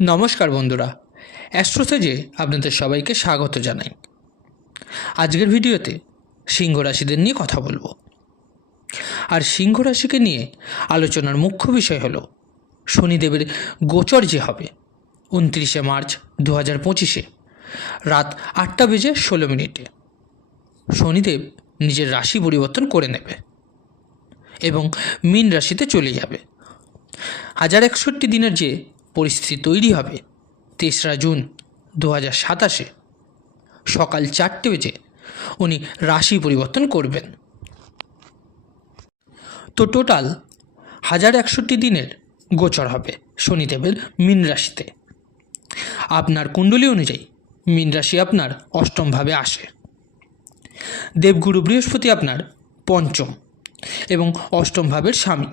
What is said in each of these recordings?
নমস্কার বন্ধুরা, অ্যাস্ট্রোসেজে আপনাদের সবাইকে স্বাগত জানাই। আজকের ভিডিওতে সিংহ রাশিদের নিয়ে কথা বলবো। আর সিংহ রাশিকে নিয়ে আলোচনার মুখ্য বিষয় হলো শনিদেবের গোচর যে হবে 29শে মার্চ 2025 রাত 8:16 শনিদেব নিজের রাশি পরিবর্তন করে নেবে এবং মীন রাশিতে চলে যাবে। 1061 দিনের যে পরিস্থিতি তৈরি হবে 3রা জুন 2027 সকাল 4টে বেজে উনি রাশি পরিবর্তন করবেন। তো টোটাল 1061 দিনের গোচর হবে শনিদেবের মীন রাশিতে। আপনার কুণ্ডলী অনুযায়ী মীন রাশি আপনার অষ্টমভাবে আসে। দেবগুরু বৃহস্পতি আপনার পঞ্চম এবং অষ্টম ভাবের স্বামী,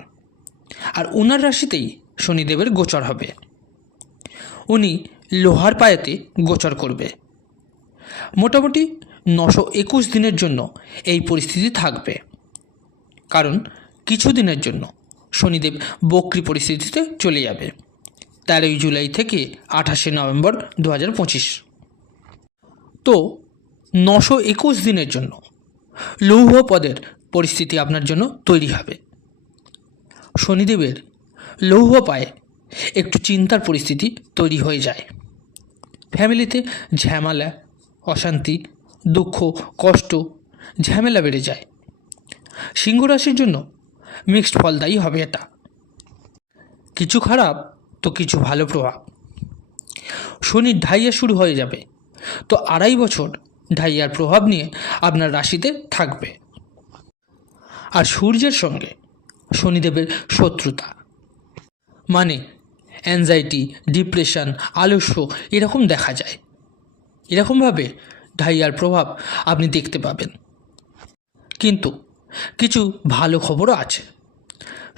আর ওনার রাশিতেই শনিদেবের গোচর হবে। উনি লোহার পায়াতে গোচর করবে। মোটামুটি 921 দিনের জন্য এই পরিস্থিতি থাকবে, কারণ কিছু দিনের জন্য শনিদেব বক্রী পরিস্থিতিতে চলে যাবে 13 জুলাই থেকে 28শে নভেম্বর 2025। তো 921 দিনের জন্য লৌহ পদের পরিস্থিতি আপনার জন্য তৈরি হবে। শনিদেবের লৌহ পায়ে একটু চিন্তার পরিস্থিতি তৈরি হয়ে যায়। ফ্যামিলিতে ঝামেলা, অশান্তি, দুঃখ, কষ্ট, ঝামেলা বেড়ে যায়। সিংহ রাশির জন্য মিক্সড ফলদায়ী হবে এটা। কিছু খারাপ তো কিছু ভালো প্রভাব। শনির ঢাইয়া শুরু হয়ে যাবে, তো 2.5 বছর ঢাইয়ার প্রভাব নিয়ে আপনার রাশিতে থাকবে। আর সূর্যের সঙ্গে শনিদেবের শত্রুতা, মানে অ্যাংজাইটি, ডিপ্রেশন, আলস্য এরকম দেখা যায়। এরকমভাবে ঢাইয়ার প্রভাব আপনি দেখতে পাবেন। কিন্তু কিছু ভালো খবরও আছে।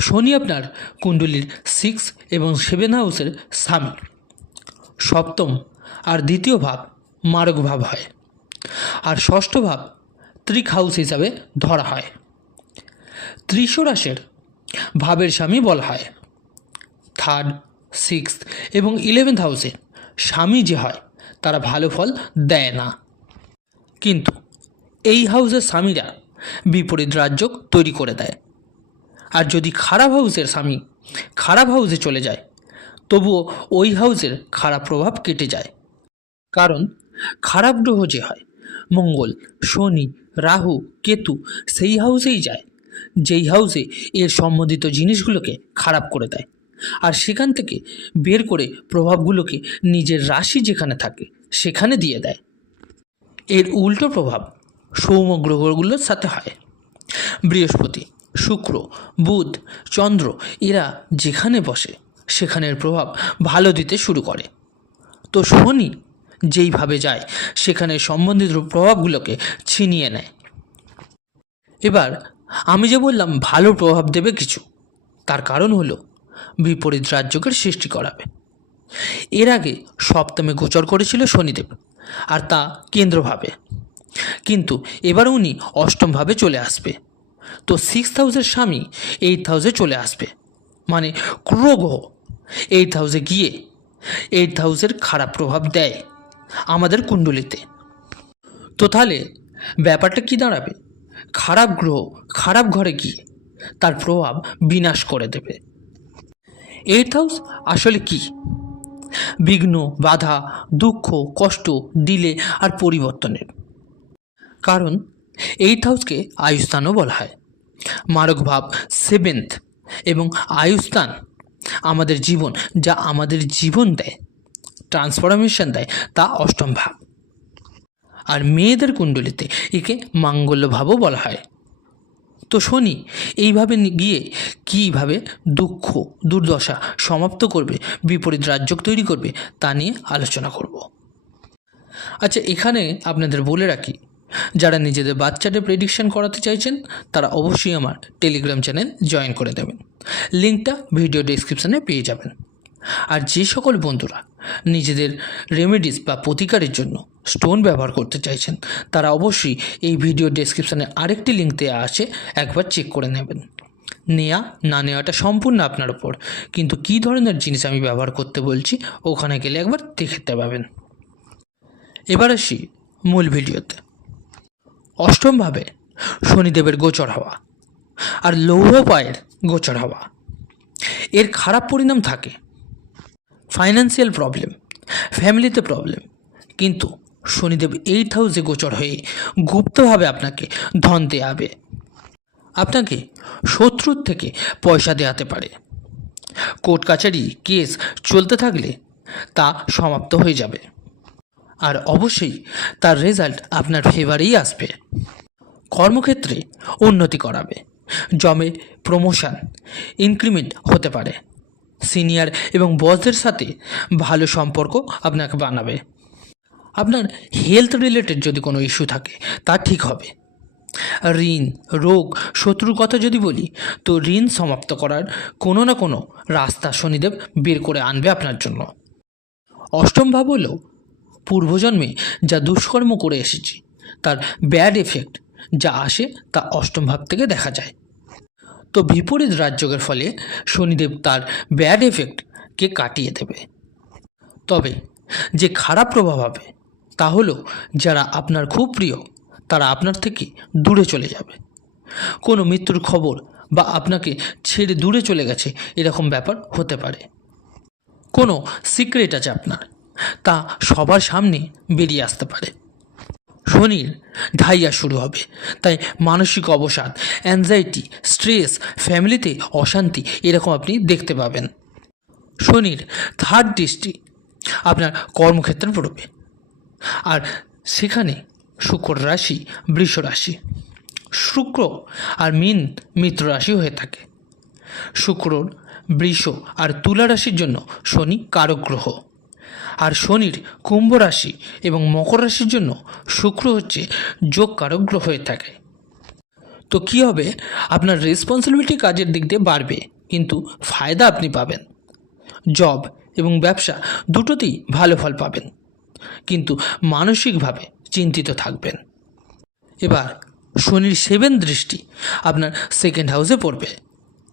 শনি আপনার কুণ্ডলীর 6 এবং 7 হাউসের স্বামী। সপ্তম আর দ্বিতীয় ভাব মারক ভাব হয়, আর ষষ্ঠ ভাব ত্রিক হাউস হিসাবে ধরা হয়। ত্রিশ রাশির ভাবের স্বামী বলা হয়। 3rd, 6th এবং 11th হাউসে স্বামী যে হয় তারা ভালো ফল দেয় না, কিন্তু এই হাউসের স্বামীরা বিপরীত রাজযোগ তৈরি করে দেয়। আর যদি খারাপ হাউসের স্বামী খারাপ হাউসে চলে যায়, তবুও ওই হাউসের খারাপ প্রভাব কেটে যায়। কারণ খারাপ গ্রহ যে হয় মঙ্গল, শনি, রাহু, কেতু সেই হাউসেই যায় যেই হাউসে এর সম্বন্ধিত জিনিসগুলোকে খারাপ করে দেয়, আর সেখান থেকে বের করে প্রভাবগুলোকে নিজের রাশি যেখানে থাকে সেখানে দিয়ে দেয়। এর উল্টো প্রভাব সৌম গ্রহগুলোর সাথে হয়। বৃহস্পতি, শুক্র, বুধ, চন্দ্র এরা যেখানে বসে সেখানের প্রভাব ভালো দিতে শুরু করে। তো শনি যেইভাবে যায় সেখানে সম্বন্ধিত প্রভাবগুলোকে ছিনিয়ে নেয়। এবার আমি যে বললাম ভালো প্রভাব দেবে কিছু, তার কারণ হলো বিপরীত রাজযোগের সৃষ্টি করাবে। এর আগে সপ্তমে গোচর করেছিল শনিদেব, আর তা কেন্দ্রভাবে, কিন্তু এবার উনি অষ্টমভাবে চলে আসবে। তো 6th হাউসের স্বামী 8th হাউসে চলে আসবে, মানে ক্রোগ্রহ 8th হাউসে গিয়ে 8th হাউসের খারাপ প্রভাব দেয় আমাদের কুণ্ডলিতে। তো তাহলে ব্যাপারটা কি দাঁড়াবে? খারাপ গ্রহ খারাপ ঘরে গিয়ে তার প্রভাব বিনাশ করে দেবে। 8th হাউস আসলে কি? বিঘ্ন, বাধা, দুঃখ, কষ্ট, ডিলে আর পরিবর্তনের কারণ। 8th হাউসকে আয়ুস্থানও বলা হয়। মারক ভাব 7th এবং আয়ুস্থান আমাদের জীবন, যা আমাদের জীবন দেয়, ট্রান্সফরমেশন দেয়, তা অষ্টম ভাব। আর মেয়েদের কুণ্ডলিতে একে মাঙ্গল্য ভাবও বলা হয়। তো শনি এইভাবে গিয়ে কীভাবে দুঃখ দুর্দশা সমাপ্ত করবে, বিপরীত রাজযোগ তৈরি করবে, তা নিয়ে আলোচনা করব। আচ্ছা, এখানে আপনাদের বলে রাখি, যারা নিজেদের বাচ্চাদের প্রেডিকশন করাতে চাইছেন তারা অবশ্যই আমার টেলিগ্রাম চ্যানেল জয়েন করে দেবেন। লিঙ্কটা ভিডিও ডেসক্রিপশানে পেয়ে যাবেন। আর যে সকল বন্ধুরা নিজেদের রেমেডিস বা প্রতিকারের জন্য স্টোন ব্যবহার করতে চাইছেন তারা অবশ্যই এই ভিডিও ডেসক্রিপশানে আরেকটি লিঙ্ক দেওয়া আছে, একবার চেক করে নেবেন। নেওয়া না নেওয়াটা সম্পূর্ণ আপনার উপর, কিন্তু কী ধরনের জিনিস আমি ব্যবহার করতে বলছি ওখানে গেলে একবার দেখতে পাবেন। এবার আসি মূল ভিডিওতে। অষ্টমভাবে শনিদেবের গোচর হওয়া আর লৌহ পায়ের গোচর হওয়া, এর খারাপ পরিণাম থাকে ফাইন্যান্সিয়াল প্রবলেম, ফ্যামিলিতে প্রবলেম। কিন্তু শনিদেব 8th হাউসে গোচর হয়ে গুপ্তভাবে আপনাকে ধন দেয়াবে, আপনাকে শত্রুর থেকে পয়সা দেওয়াতে পারে। কোর্ট কাছারি কেস চলতে থাকলে তা সমাপ্ত হয়ে যাবে, আর অবশ্যই তার রেজাল্ট আপনার ফেভারেই আসবে। কর্মক্ষেত্রে উন্নতি করাবে, জমে প্রমোশন, ইনক্রিমেন্ট হতে পারে। সিনিয়র এবং বসদের সাথে ভালো সম্পর্ক আপনাকে বানাবে। আপনার হেলথ রিলেটেড যদি কোনো ইস্যু থাকে তা ঠিক হবে। ঋণ, রোগ, শত্রুর কথা যদি বলি, তো ঋণ সমাপ্ত করার কোনো না কোনো রাস্তা শনিদেব বের করে আনবে আপনার জন্য। অষ্টম ভাব হলো পূর্বজন্মে যা দুষ্কর্ম করে এসেছি তার ব্যাড এফেক্ট যা আসে তা অষ্টম ভাব থেকে দেখা যায়। তো বিপরীত রাজযোগের ফলে শনিদেব তার ব্যাড এফেক্টকে কাটিয়ে দেবে। তবে যে খারাপ প্রভাব হবে তা হলো যারা আপনার খুব প্রিয় তারা আপনার থেকে দূরে চলে যাবে। কোনো মৃত্যুর খবর বা আপনাকে ছেড়ে দূরে চলে গেছে এরকম ব্যাপার হতে পারে। কোনো সিক্রেট আছে আপনার, তা সবার সামনে বেরিয়ে আসতে পারে। শনির ঢাইয়া শুরু হবে, তাই মানসিক অবসাদ, অ্যাংজাইটি, স্ট্রেস, ফ্যামিলিতে অশান্তি এরকম আপনি দেখতে পাবেন। শনির 3rd দৃষ্টি আপনার কর্মক্ষেত্রে পড়বে, আর সেখানে শুক্র রাশি বৃষ রাশি, শুক্র আর মীন মিত্র রাশি হয়ে থাকে। শুক্রর বৃষ আর তুলা রাশির জন্য শনি কারক গ্রহ, আর শনির কুম্ভ রাশি এবং মকর রাশির জন্য শুক্র হচ্ছে যোগ কারক গ্রহ হয়ে থাকে। তো কী হবে, আপনার রেসপন্সিবিলিটি কাজের দিক দিয়ে বাড়বে, কিন্তু ফায়দা আপনি পাবেন। জব এবং ব্যবসা দুটোতেই ভালো ফল পাবেন, কিন্তু মানসিকভাবে চিন্তিত থাকবেন। এবার শনির 7th দৃষ্টি আপনার 2nd হাউসে পড়বে,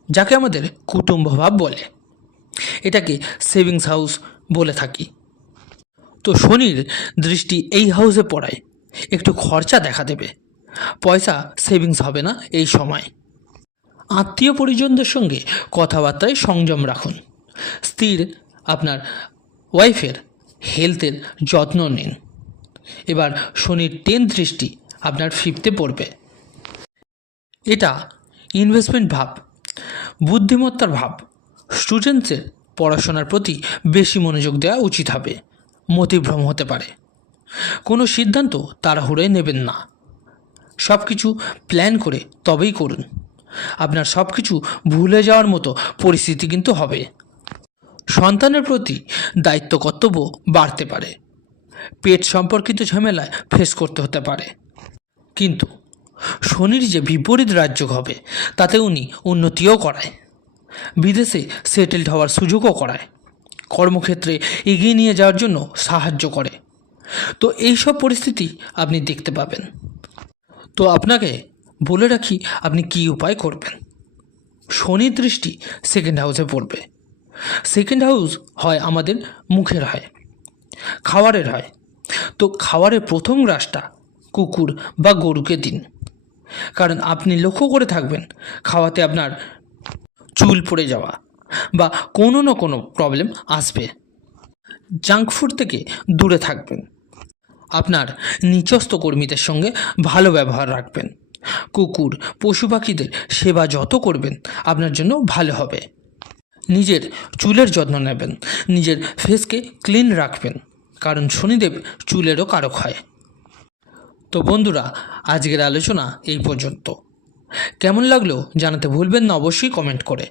যাকে আমাদের কুটুম্ব ভাব বলে। এটাকে সেভিংস হাউস বলে থাকি। তো শনির দৃষ্টি এই হাউসে পড়ায় একটু খরচা দেখা দেবে, পয়সা সেভিংস হবে না এই সময়। আত্মীয় পরিজনদের সঙ্গে কথাবার্তায় সংযম রাখুন। স্ত্রীর, আপনার ওয়াইফের হেলথের যত্ন নিন। এবার শনির 10th দৃষ্টি আপনার 5th পড়বে। এটা ইনভেস্টমেন্ট ভাব, বুদ্ধিমত্তার ভাব। স্টুডেন্টসের পড়াশোনার প্রতি বেশি মনোযোগ দেওয়া উচিত হবে। মতিভ্রম হতে পারে। কোনো সিদ্ধান্ত তাড়াহুড়োয় নেবেন না, সব কিছু প্ল্যান করে তবেই করুন। আপনার সব কিছু ভুলে যাওয়ার মতো পরিস্থিতি কিন্তু হবে। সন্তানের প্রতি দায়িত্ব কর্তব্য বাড়তে পারে। পেট সম্পর্কিত ঝামেলায় ফেস করতে হতে পারে। কিন্তু শনির যে বিপরীত রাজযোগ হবে তাতে উনি উন্নতিও করায়, বিদেশে সেটেলড হওয়ার সুযোগও করায়, কর্মক্ষেত্রে এগিয়ে নিয়ে যাওয়ার জন্য সাহায্য করে। তো এইসব পরিস্থিতি আপনি দেখতে পাবেন। তো আপনাকে বলে রাখি আপনি কী উপায় করবেন। শনির দৃষ্টি 2nd হাউসে পড়বে। 2nd হাউস হয় আমাদের মুখের হয়, খাবারের হয়। তো খাবারের প্রথম গ্রাসটা কুকুর বা গরুকে দিন, কারণ আপনি লক্ষ্য করে থাকবেন খাওয়াতে আপনার চুল পড়ে যাওয়া বা কোনো না কোনো প্রবলেম আসবে। জাঙ্ক ফুড থেকে দূরে থাকবেন। আপনার নিচস্থ কর্মীদের সঙ্গে ভালো ব্যবহার রাখবেন। কুকুর, পশু পাখিদের সেবা যত করবেন আপনার জন্য ভালো হবে। নিজের চুলের যত্ন নেবেন, নিজের ফেসকে ক্লিন রাখবেন, কারণ শনিদেব চুলেরও কারক হয়। তো বন্ধুরা, আজকের আলোচনা এই পর্যন্ত। কেমন লাগলো জানাতে ভুলবেন না অবশ্যই কমেন্ট করে।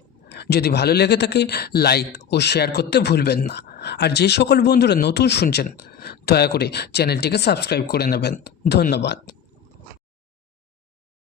যদি ভালো লেগে থাকে লাইক ও শেয়ার করতে ভুলবেন না। আর যে সকল বন্ধুরা নতুন শুনছেন দয়া করে চ্যানেলটিকে সাবস্ক্রাইব করে নেবেন। ধন্যবাদ।